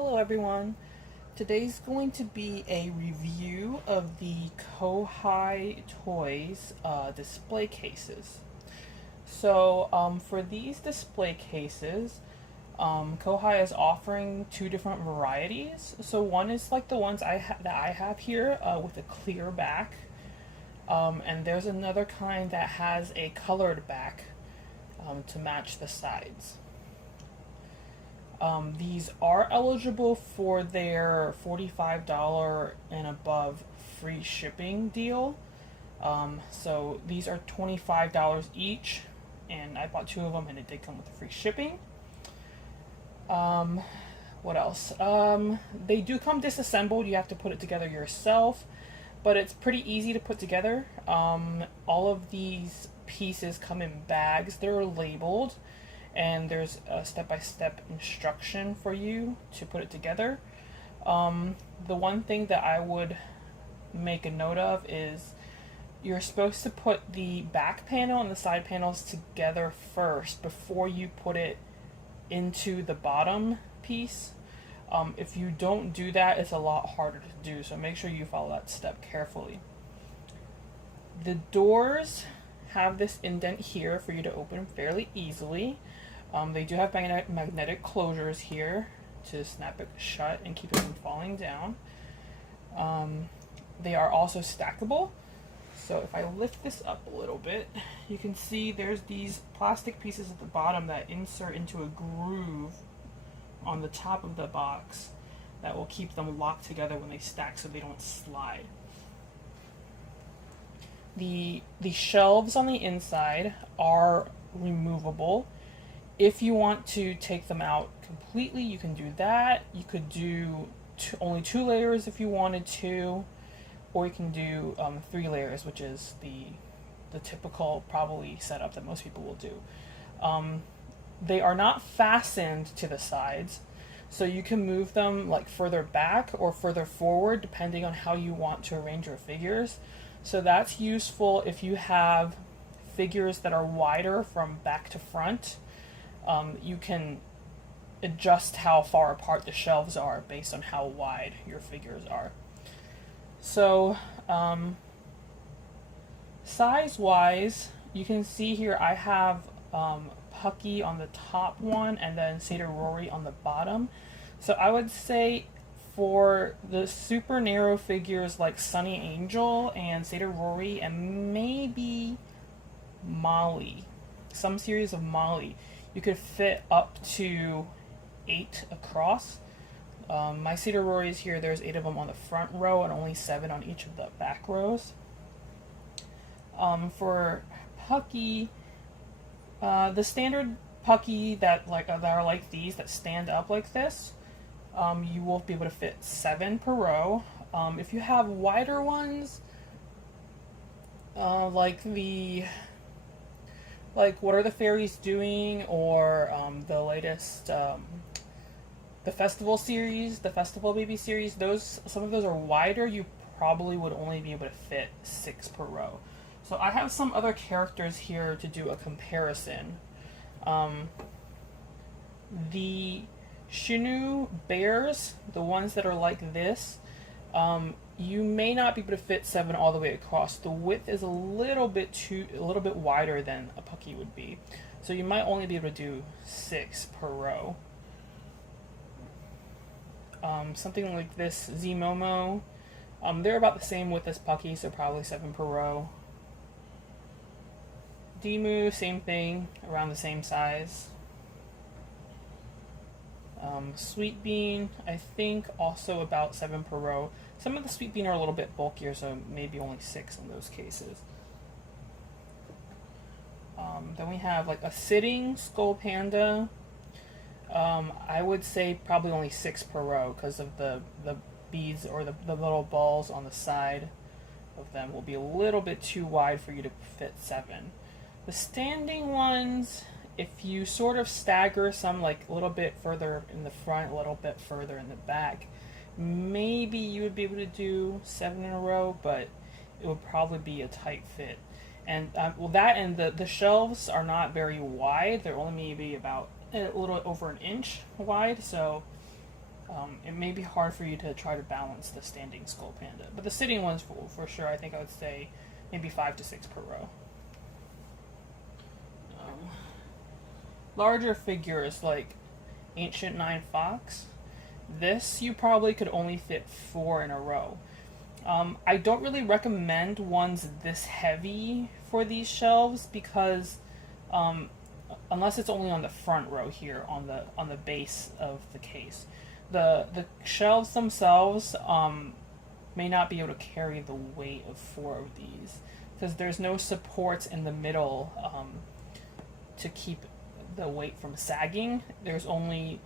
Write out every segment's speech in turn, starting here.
Hello everyone. Today's going to be a review of the Kouhigh Toys display cases. For these display cases, Kouhigh is offering two different varieties. So one is like the ones that I have here with a clear back, and there's another kind that has a colored back to match the sides. These are eligible for their $45 and above free shipping deal. So these are $25 each, and I bought two of them, and it did come with the free shipping. What else? They do come disassembled. You have to put it together yourself, but it's pretty easy to put together. All of these pieces come in bags. They're labeled, and there's a step-by-step instruction for you to put it together. The one thing that I would make a note of is you're supposed to put the back panel and the side panels together first before you put it into the bottom piece. If you don't do that, it's a lot harder to do, so make sure you follow that step carefully. The doors have this indent here for you to open fairly easily. They do have magnetic closures here to snap it shut and keep it from falling down. They are also stackable. So if I lift this up a little bit, you can see there's these plastic pieces at the bottom that insert into a groove on the top of the box that will keep them locked together when they stack so they don't slide. The shelves on the inside are removable. If you want to take them out completely, you can do that. You could do only 2 layers if you wanted to, or you can do 3 layers, which is the typical probably setup that most people will do. They are not fastened to the sides, so you can move them like further back or further forward depending on how you want to arrange your figures. So that's useful if you have figures that are wider from back to front. You can adjust how far apart the shelves are based on how wide your figures are. So, size-wise, you can see here I have Pucky on the top one and then Seder Rory on the bottom. So I would say for the super narrow figures like Sunny Angel and Seder Rory and maybe Molly, some series of Molly, you could fit up to 8 across. My Seder Rories here, there's 8 of them on the front row and only 7 on each of the back rows. For Pucky, the standard Pucky that are like these that stand up like this, you will be able to fit 7 per row. If you have wider ones, like What Are the Fairies Doing, or the latest the Festival series, the Festival Baby series, some of those are wider. You probably would only be able to fit 6 per row. So I have some other characters here to do a comparison. The Shinu bears, the ones that are like this, you may not be able to fit 7 all the way across. The width is a little bit wider than a Pucky would be, so you might only be able to do 6 per row. Something like this Z-Momo, they're about the same width as Pucky, so probably 7 per row. Demu, same thing, around the same size. Sweet Bean, I think also about 7 per row. Some of the Sweet Bean are a little bit bulkier, so maybe only 6 in those cases. Then we have like a sitting Skull Panda. I would say probably only 6 per row because of the beads or the little balls on the side of them will be a little bit too wide for you to fit 7. The standing ones, if you sort of stagger some like a little bit further in the front, a little bit further in the back, maybe you would be able to do 7 in a row, but it would probably be a tight fit. And the shelves are not very wide. They're only maybe about a little over an inch wide, so It may be hard for you to try to balance the standing skull panda, but the sitting ones for sure, I think I would say maybe 5 to 6 per row. Larger figures like Ancient Nine Fox, this you probably could only fit 4 in a row. I don't really recommend ones this heavy for these shelves because unless it's only on the front row here on the base of the case, the shelves themselves may not be able to carry the weight of 4 of these because there's no supports in the middle to keep the weight from sagging. There's only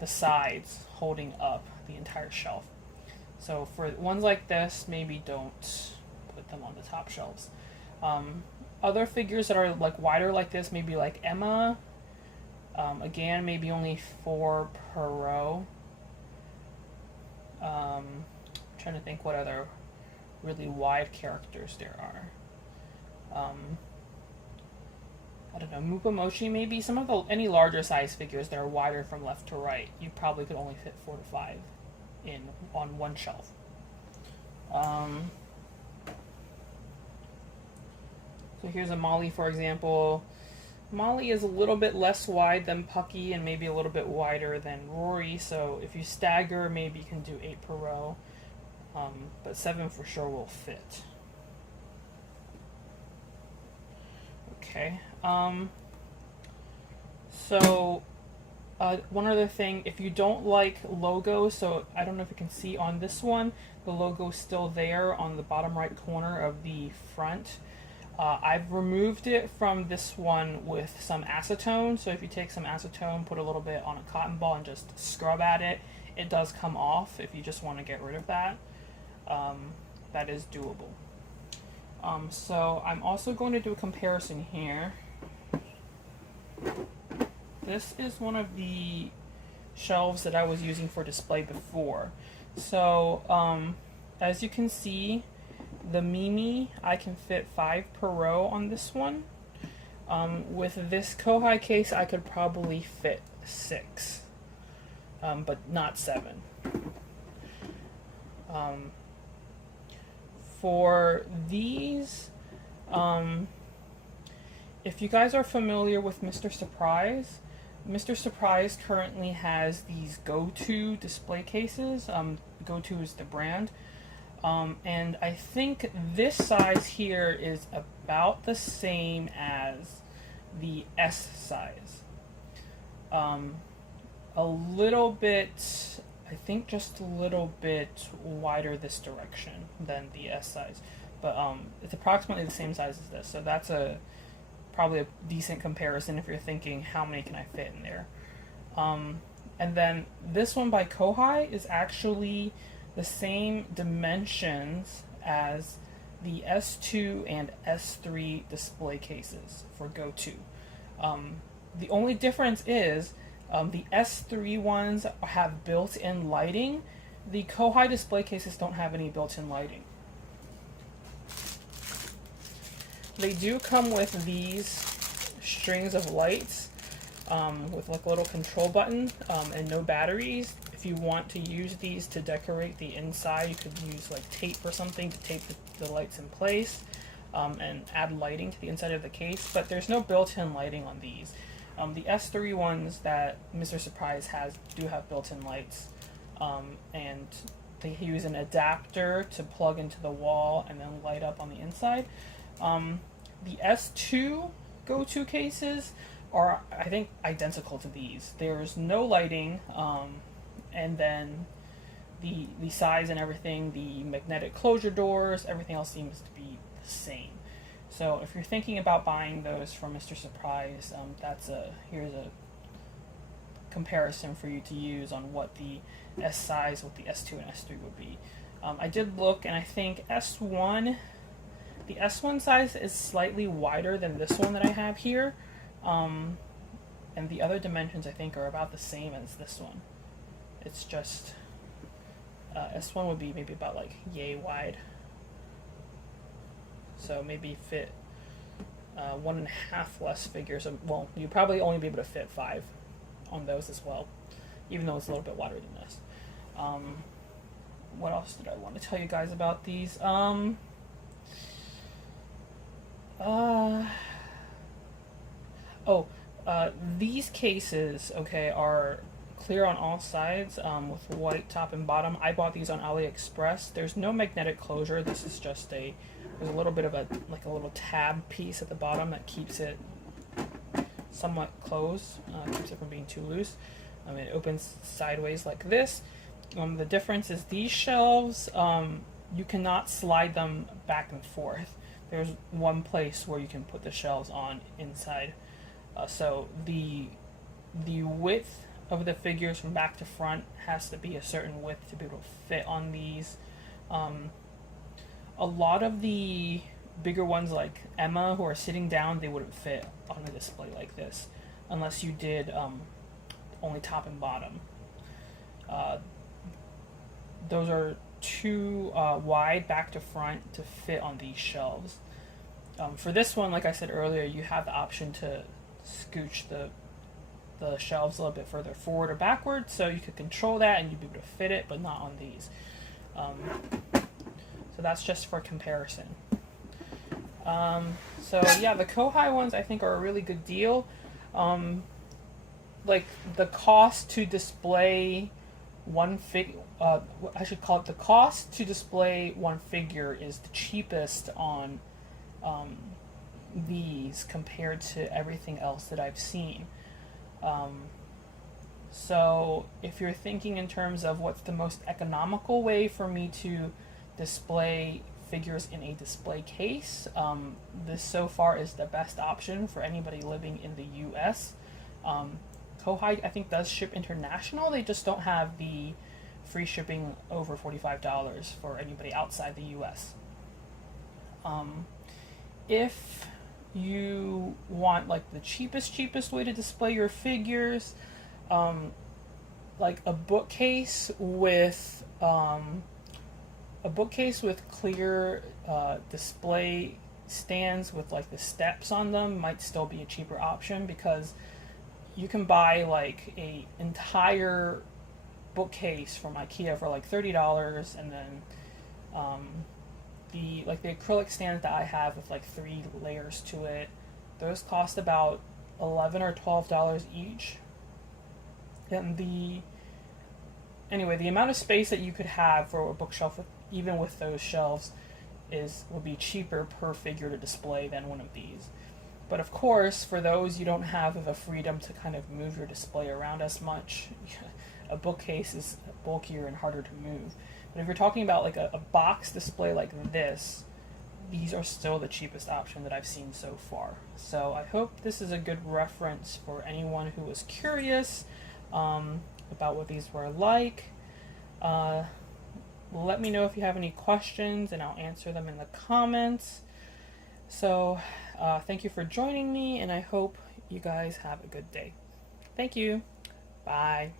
the sides holding up the entire shelf. So for ones like this, maybe don't put them on the top shelves. Other figures that are like wider like this, maybe like Emma. Again, maybe only 4 per row. Trying to think what other really wide characters there are. I don't know, Mupamoshi maybe. Some of any larger size figures that are wider from left to right, you probably could only fit 4 to 5 on one shelf. So here's a Molly, for example. Molly is a little bit less wide than Pucky and maybe a little bit wider than Rory, so if you stagger, maybe you can do 8 per row, but 7 for sure will fit. Okay, so one other thing, if you don't like logos, so I don't know if you can see on this one, the logo's still there on the bottom right corner of the front. I've removed it from this one with some acetone, so if you take some acetone, put a little bit on a cotton ball and just scrub at it, it does come off if you just want to get rid of that. That is doable. So I'm also going to do a comparison here. This is one of the shelves that I was using for display before. So as you can see, the Mimi, I can fit 5 per row on this one. With this Kouhigh case, I could probably fit 6, but not 7. For these, if you guys are familiar with Mr. Surprise, Mr. Surprise currently has these Go-To display cases. Go-To is the brand. And I think this size here is about the same as the S size. A little bit, I think just a little bit wider this direction than the S size. But it's approximately the same size as this. So that's probably a decent comparison if you're thinking how many can I fit in there. And then this one by Kouhigh is actually the same dimensions as the S2 and S3 display cases for Go-To. The only difference is the S3 ones have built-in lighting. The Kouhigh display cases don't have any built-in lighting. They do come with these strings of lights with like a little control button and no batteries. If you want to use these to decorate the inside, you could use like tape or something to tape the lights in place and add lighting to the inside of the case, but there's no built-in lighting on these. The S3 ones that Mr. Surprise has do have built-in lights, and they use an adapter to plug into the wall and then light up on the inside. The S2 Go-To cases are, I think, identical to these. There's no lighting, and then the size and everything, the magnetic closure doors, everything else seems to be the same. So if you're thinking about buying those from Mr. Surprise, here's a comparison for you to use on what the S size with the S2 and S3 would be. I did look, and I think the S1 size is slightly wider than this one that I have here, and the other dimensions I think are about the same as this one. It's just S1 would be maybe about like yay wide, so maybe fit 1.5 less figures. Well, you'd probably only be able to fit 5 on those as well, even though it's a little bit wider than this. What else did I want to tell you guys about these? Uh, oh, these cases, okay, are clear on all sides with white top and bottom. I bought these on AliExpress. There's no magnetic closure. This is just there's a little bit of a little tab piece at the bottom that keeps it somewhat closed, keeps it from being too loose. It opens sideways like this. The difference is these shelves, you cannot slide them back and forth. There's one place where you can put the shelves on inside. So the width of the figures from back to front has to be a certain width to be able to fit on these. A lot of the bigger ones like Emma who are sitting down, they wouldn't fit on a display like this unless you did only top and bottom. Those are too wide back to front to fit on these shelves. For this one, like I said earlier, you have the option to scooch the shelves a little bit further forward or backward, so you could control that and you'd be able to fit it, but not on these. So that's just for comparison. So yeah, the Kouhigh ones I think are a really good deal. Like the cost to display one I should call it the cost to display one figure is the cheapest on these compared to everything else that I've seen. So if you're thinking in terms of what's the most economical way for me to display figures in a display case, this so far is the best option for anybody living in the US. Kouhigh I think does ship international, they just don't have the free shipping over $45 for anybody outside the US. If you want like the cheapest way to display your figures, like a bookcase with clear display stands with like the steps on them might still be a cheaper option, because you can buy like a entire bookcase from IKEA for like $30, and then the acrylic stands that I have with like 3 layers to it, those cost about $11 or $12 each. And the amount of space that you could have for a bookshelf even with those shelves would be cheaper per figure to display than one of these. But of course, for those you don't have the freedom to kind of move your display around as much, a bookcase is bulkier and harder to move. But if you're talking about like a box display like this, these are still the cheapest option that I've seen so far. So I hope this is a good reference for anyone who was curious about what these were like. Let me know if you have any questions and I'll answer them in the comments. So thank you for joining me, and I hope you guys have a good day. Thank you. Bye.